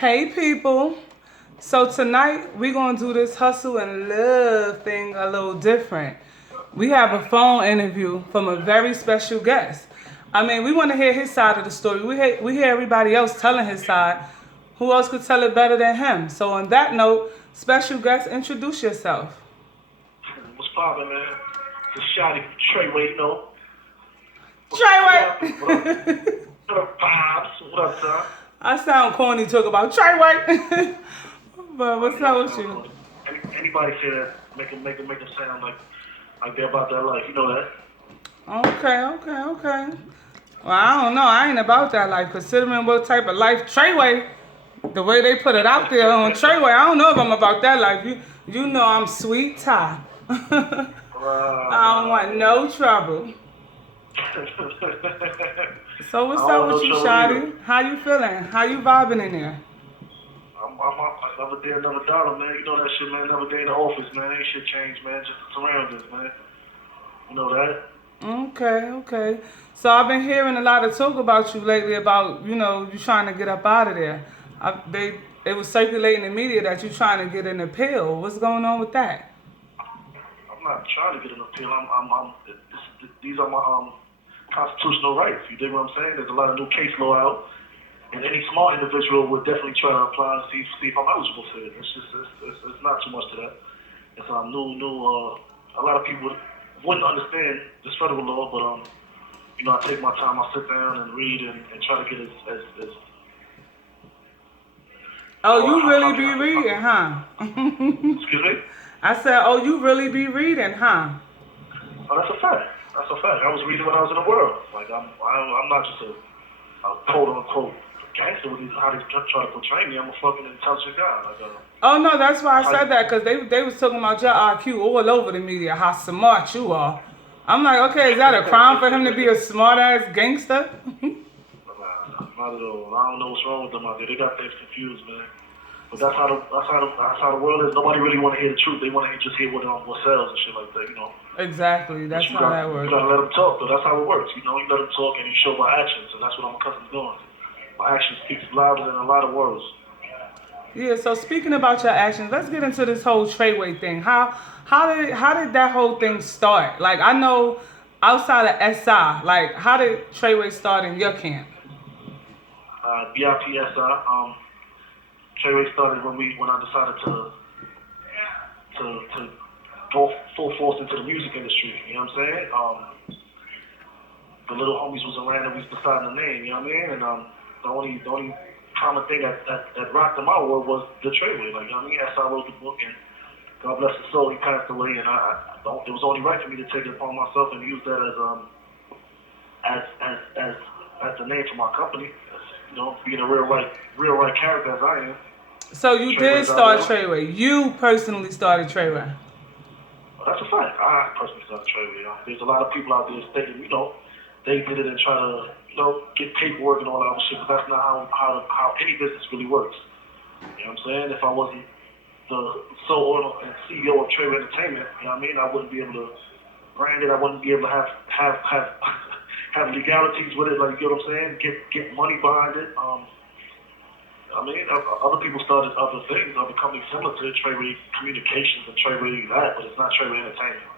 Hey people. So tonight we're gonna do this hustle and love thing a little different. We have a phone interview from a very special guest. I mean, we want to hear his side of the story. We hear everybody else telling his side. Who else could tell it better than him? So on that note, special guest, introduce yourself. What's poppin', man? It's Shotti from Tr3way, you know. What up? Tr3way. What up, Pops? What up, son? I sound corny talk about Tr3way. But what's You know, up I with sound you? funny. Anybody say that, make them sound like they're about that life. You know that? Okay. Well, I don't know. I ain't about that life. Considering what type of life Tr3way, the way they put it out there on Tr3way, I don't know if I'm about that life. You know I'm sweet Ty. I don't want no trouble. So I what's don't up want with no you, trouble either. Shotty? How you feeling? How you vibing in there? I'm another day, another dollar, man. You know that shit, man. Another day in the office, man. Ain't shit changed, man. Just the surroundings, man. You know that? Okay. So I've been hearing a lot of talk about you lately about, you trying to get up out of there. It was circulating in the media that you trying to get an appeal. What's going on with that? I'm not trying to get an appeal. These are my constitutional rights. You dig what I'm saying? There's a lot of new case law out, and any smart individual would definitely try to apply and see if I'm eligible for it. It's not too much to that. It's new. A lot of people wouldn't understand this federal law, but I take my time. I sit down and read and try to get as Oh, well, you really I be mean, reading, huh? excuse me. I said, oh, you really be reading, huh? Oh, that's a fact. That's a fact. I was reading when I was in the world. Like I'm not just a quote unquote gangster with how they try to portray me. I'm a fucking intelligent guy. Oh no, that's why I I, said that because they was talking about your IQ all over the media, how smart you are. I'm like, okay, is that a crime for him to be a smart ass gangster? not at all. I don't know what's wrong with them out there. They got things confused, man. But that's how the world is. Nobody really want to hear the truth. They want to just hear what sells and shit like that, you know. Exactly, that's how that You works. gotta let them talk, though. That's how it works. You know, you let them talk and you show by actions, and that's what I'm accustomed to doing. My actions speaks louder than a lot of words. Yeah. So speaking about your actions, let's get into this whole Tr3way thing. How did that whole thing start? Like I know outside of SI, like how did Tr3way start in your camp? BIPSI, Tr3way started when I decided to go full force into the music industry. You know what I'm saying? The little homies was around and we was deciding the name. You know what I mean? And the only common thing that rocked in my world was the Tr3way. Like, you know what I mean? SI wrote the book, and God bless his soul, he passed away, and it was only right for me to take it upon myself and use that as the name for my company. You know, being a real right character as I am. So you did Tr3way's start out Tr3way. You personally started Tr3way. That's a fact. I personally started Tr3way. There's a lot of people out there stating, they did it and try to, get paperwork and all that other shit, but that's not how any business really works. You know what I'm saying? If I wasn't the sole owner and CEO of Tr3way Entertainment, you know what I mean, I wouldn't be able to brand it. I wouldn't be able to have have legalities with it. Like, you know what I'm saying? Get money behind it. Other people started other things, other companies similar to Tr3way Communications and Tr3way that, but it's not Tr3way Entertainment.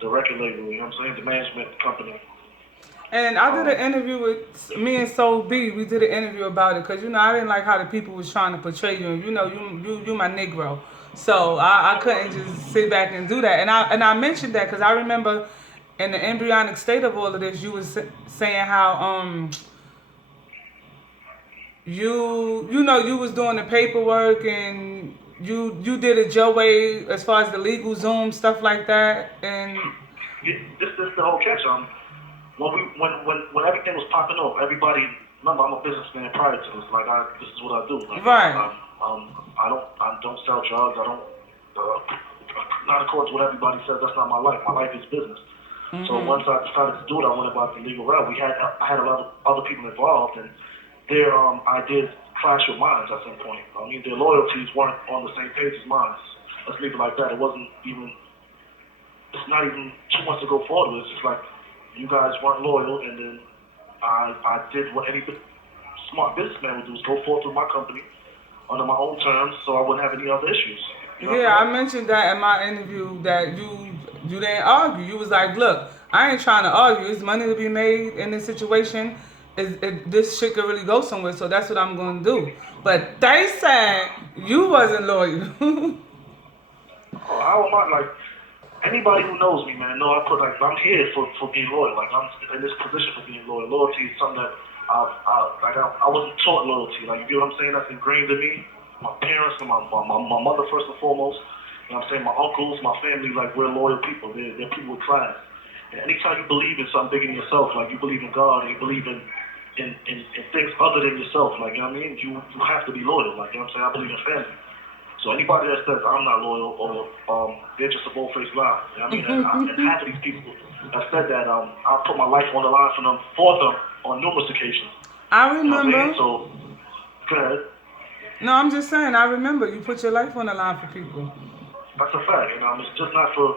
The record label, you know what I'm saying? The management company. And I did an interview with me and Soul B. We did an interview about it because I didn't like how the people was trying to portray you. And you my Negro, so I couldn't just sit back and do that. And I mentioned that because I remember in the embryonic state of all of this, you was saying how you was doing the paperwork and you did it your way as far as the legal Zoom stuff like that. And This the whole catch. When everything was popping off, everybody. Remember, I'm a businessman prior to this. Like, this is what I do. Like, right. I don't sell drugs. I don't. Not according to what everybody says. That's not my life. My life is business. Mm-hmm. So once I decided to do it, I went about the legal route. I had a lot of other people involved, and their ideas clash with mine at some point. I mean, their loyalties weren't on the same page as mine. Let's leave it like that. It wasn't even. It's not even too much to go forward with. It's just like, you guys weren't loyal, and then I did what any smart businessman would do, is go forth with my company. under my own terms, so I wouldn't have any other issues. You know what Yeah, I'm I saying? mentioned that in my interview that you didn't argue. You was like, look, I ain't trying to argue. It's money to be made in this situation. This shit could really go somewhere, so that's what I'm going to do. But they said you wasn't loyal. Oh, how am I like? Anybody who knows me, man, know I put like I'm here for being loyal. Like I'm in this position for being loyal. Loyalty is something that I wasn't taught loyalty. Like you get what I'm saying? That's ingrained in me. My parents and my mother first and foremost. You know what I'm saying? My uncles, my family, like we're loyal people. They're people with class. And anytime you believe in something bigger than yourself, like you believe in God and you believe in things other than yourself, like you know what I mean, you have to be loyal. Like you know what I'm saying? I believe in family. So anybody that says I'm not loyal or they're just a bold-faced lie. You know what I mean? And half of these people that said that I put my life on the line for them on numerous occasions. I You know what I mean? remember. So, go ahead. No, I'm just saying. I remember you put your life on the line for people. That's a fact. You know, it's just not for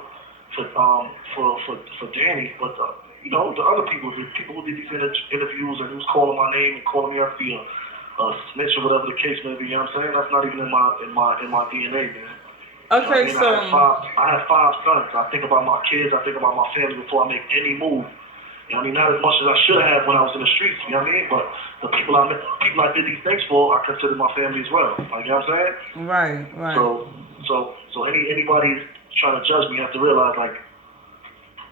Danny, but you know the other people, the people who did these interviews and who's calling my name and calling me out to be a snitch or whatever the case may be. You know what I'm saying? That's not even in my DNA, man. You know what I Okay, mean? so I have five sons. I think about my kids. I think about my family before I make any move. You know what I mean? Not as much as I should have when I was in the streets. You know what I mean? But the people I did these things for, I consider my family as well. Like you know what I'm saying? right. So anybody trying to judge me have to realize like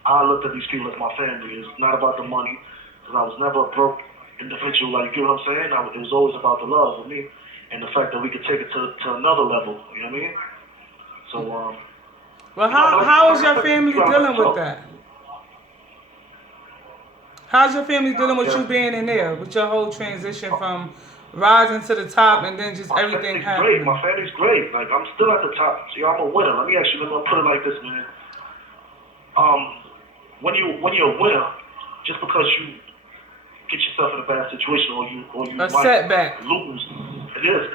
I looked at these people as my family. It's not about the money, because I was never a broke individual. Like you know what I'm saying? It was always about the love with me and the fact that we could take it to another level. You know what I mean? So Well, you know, how is your like family you gotta let dealing it with go. that? How's your family dealing with Yeah. you being in there, with your whole transition from rising to the top and then just My everything family's great. My happening? family's great. Like I'm still at the top. See, I'm a winner. Let me put it like this, man. Um, when you're a winner, just because you get yourself in a bad situation or you A might setback. lose, it is.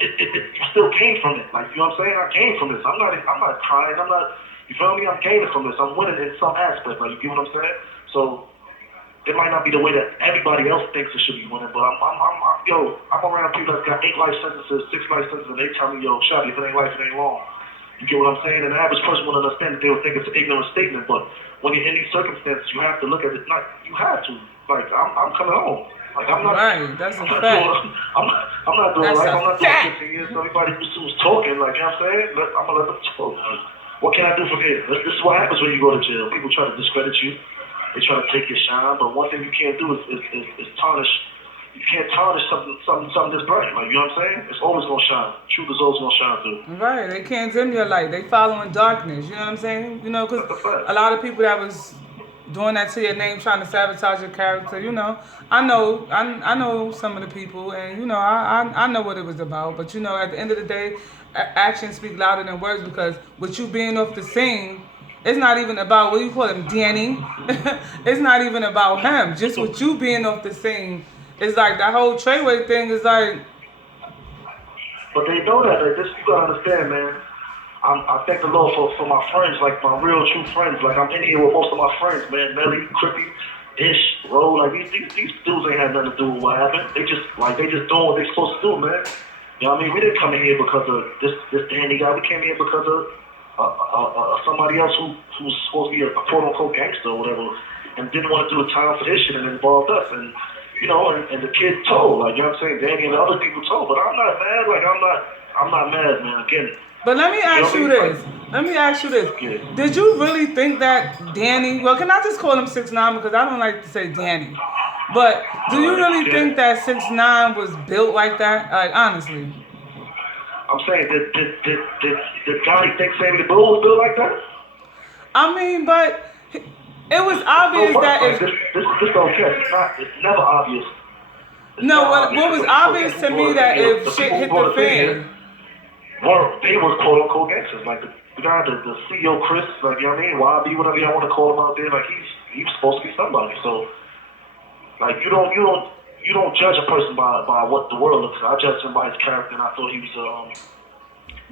You still gain from it. Like you know what I'm saying? I gain from this. I'm not crying. I'm not. You feel me? I'm gaining from this. I'm winning in some aspect. Like you get what I'm saying? So it might not be the way that everybody else thinks it should be winning, but I'm around people that's got 8 life sentences, 6 life sentences, and they tell me, yo, Shotti, if it ain't life, it ain't long. You get what I'm saying? And the average person won't understand that they would think it's an ignorant statement, but when you're in these circumstances, you have to look at it. Not you have to. Like I'm coming home. Like I'm not. Right, that's a I'm not doing. fact. I'm not doing That's life. a I'm not doing fact. 15 years. Everybody who's talking, like you know what I'm saying, I'm gonna let them talk. Like, what can I do from here? This is what happens when you go to jail. People try to discredit you. They try to take your shine, but one thing you can't do is tarnish. You can't tarnish something this bright. Like you know what I'm saying? It's always gonna shine. Truth is always gonna shine through. Right, they can't dim your light. They following darkness. You know what I'm saying? You know, because That's a fact. a lot of people that was doing that to your name, trying to sabotage your character. You know, I know some of the people, and you know, I know what it was about. But you know, at the end of the day, actions speak louder than words. Because with you being off the scene, it's not even about what do you call him, Danny. It's not even about him. Just with you being off the scene, it's like that whole Tr3way thing is like, But they know that. Like, this you gotta understand, man. I thank the Lord for my friends, like my real true friends. Like I'm in here with most of my friends, man. Melly, Crippy, Ish, Ro. Like these dudes ain't had nothing to do with what happened. They just doing what they supposed to do, man. You know what I mean? We didn't come in here because of this Danny guy. We came here because of somebody else who's supposed to be a quote unquote gangster or whatever, and didn't want to do a time for this shit and involved us. And you know, and the kid told, like you know what I'm saying, Danny and the other people told. But I'm not mad. Like I'm not mad, man. Again. but let me You know ask what I you mean? Like, this. Let me ask you this. yeah. Did you really think that Danny, well, can I just call him 6ix9ine because I don't like to say Danny. But do you Alright, really yeah. think that 6ix9ine was built like that? Like, honestly. I'm saying, did Johnny think Sammy the Bull was built like that? I mean, but it was So obvious what? that Like, if, this don't care. It's never obvious. It's no, never what obvious. was Because the people obvious again to who me brought us in that here, if the shit people who hit the brought us in here, fan, they were quote unquote gangsters. Like the guy, the CEO Chris, like you know what I mean, YB, whatever y'all want to call him out there, like he's supposed to be somebody. So like you don't judge a person by what the world looks like. I judged him by his character, and I thought he was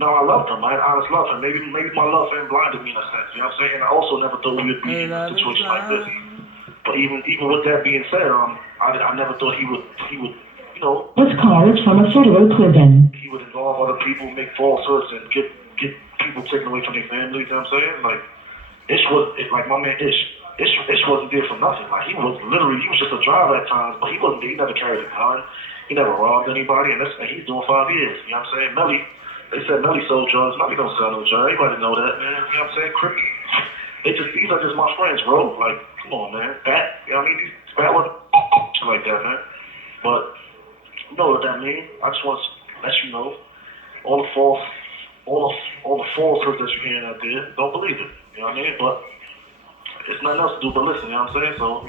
no, I loved him. I had honest love for him. Maybe my love for him blinded me in a sense. You know what I'm saying? I also never thought we would be in a love is situation like this. blind. But even with that being said, I never thought he would This call is from a federal prison. he would involve other people, make falsehoods, and get people taken away from their families. You know what I'm saying? Like, like my man Ish wasn't there for nothing. Like, he was just a driver at times, but he never carried a gun. He never robbed anybody, and he's doing 5 years. You know what I'm saying? They said Melly sold drugs. Melly don't sell no drugs. Everybody know that, man. You know what I'm saying? Crippy. These are just my friends, bro. Like, come on, man. You know what I mean? These bad ones, like that, man. But you know what that means? I just want to let you know all the falsehoods that you're hearing out there. Don't believe it. You know what I mean? But it's nothing else to do but listen. You know what I'm saying? So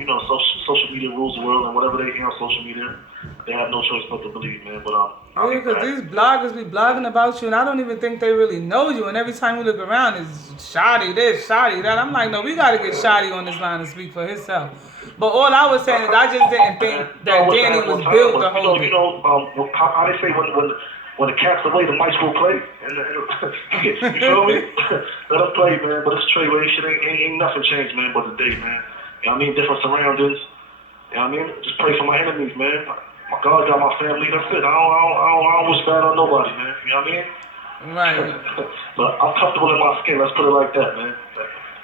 social media rules the world, and whatever they hear on social media, they have no choice but to believe, man. But yeah, because these bloggers be blogging about you, and I don't even think they really know you. And every time you look around, it's Shotti this, Shotti that. I'm like, no, we got to get Shotti on this line to speak for himself. But all I was saying is, I just didn't think that Danny was built to hold it. How they say when the cat's away, the mice will play. You feel me? Let us play, man. But it's Tr3way shit. Ain't nothing changed, man, but the day, man. You know what I mean? Different surroundings. You know what I mean? Just pray for my enemies, man. My God got my family. That's it. I don't wish bad on nobody, man. You know what I mean? Right. But I'm comfortable in my skin. Let's put it like that, man.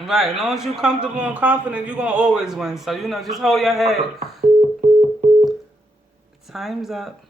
Right. As long as you're comfortable and confident, you're going to always win. So, just hold your head. Time's up.